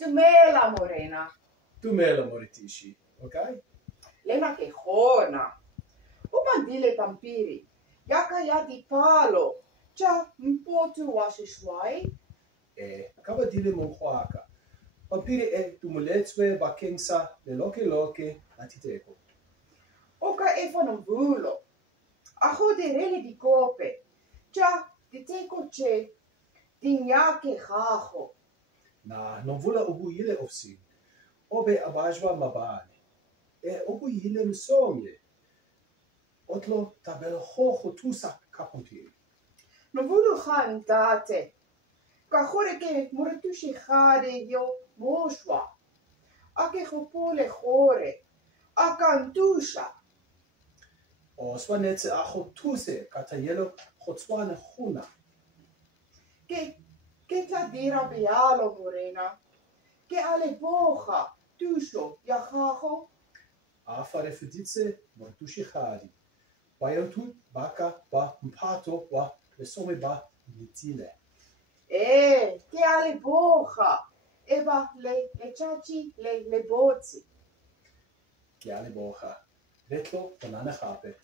Tumela, Morena. Tumela, Moritishi, ok? Lema che hona. O bandile tampiri. Yaka ya di palo. Cha mpotu washishwai. Kabadile monhuaka. Pampiri tumuletswe bakengsa le loke atiteko. Oka even een vulo. Aho de rele di kope. Cha di teko che. Di nyake gago. Non vula ubuile ofsi. Obe abajwa mabane. Ubuile msonye. Otlo tabelo hoho tusa kapontiri. No vulo gaan date. Ka gore ke moritushi gade yo moshwa. Ake gopole gore. Akantusha. O swanetse aho tuse katayelo hotswana huna. Que tadira bialo, Morena. Que ale boja, tuso, yajajo. Afare fuditse mortushi khadi. Bayotut baka ba mpato wa lesome ba nitile. Que ale boja. Eba le chachi le bozi. Que ale boja. Retlo banana chape.